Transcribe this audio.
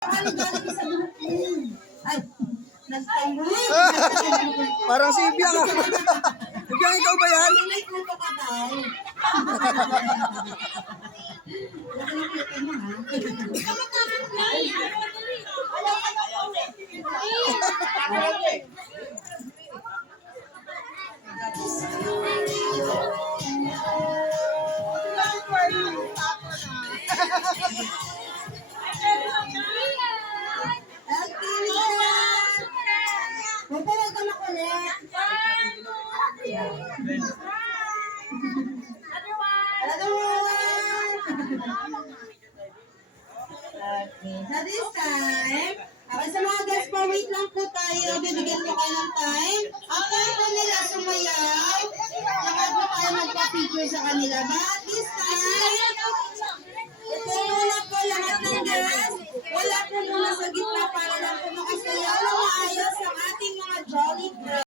Ay, nagtanggol. Parang si Ibiang ah. Ibiang, ikaw ba yan? Tunay ko pa ka daw. Huwag ka makulit. Okay. So this time, sa mga guests po, wait lang po tayo. Bibigyan ko kayo ng time. After po nila sumayaw, saka po tayo magpa-picture sa kanila. But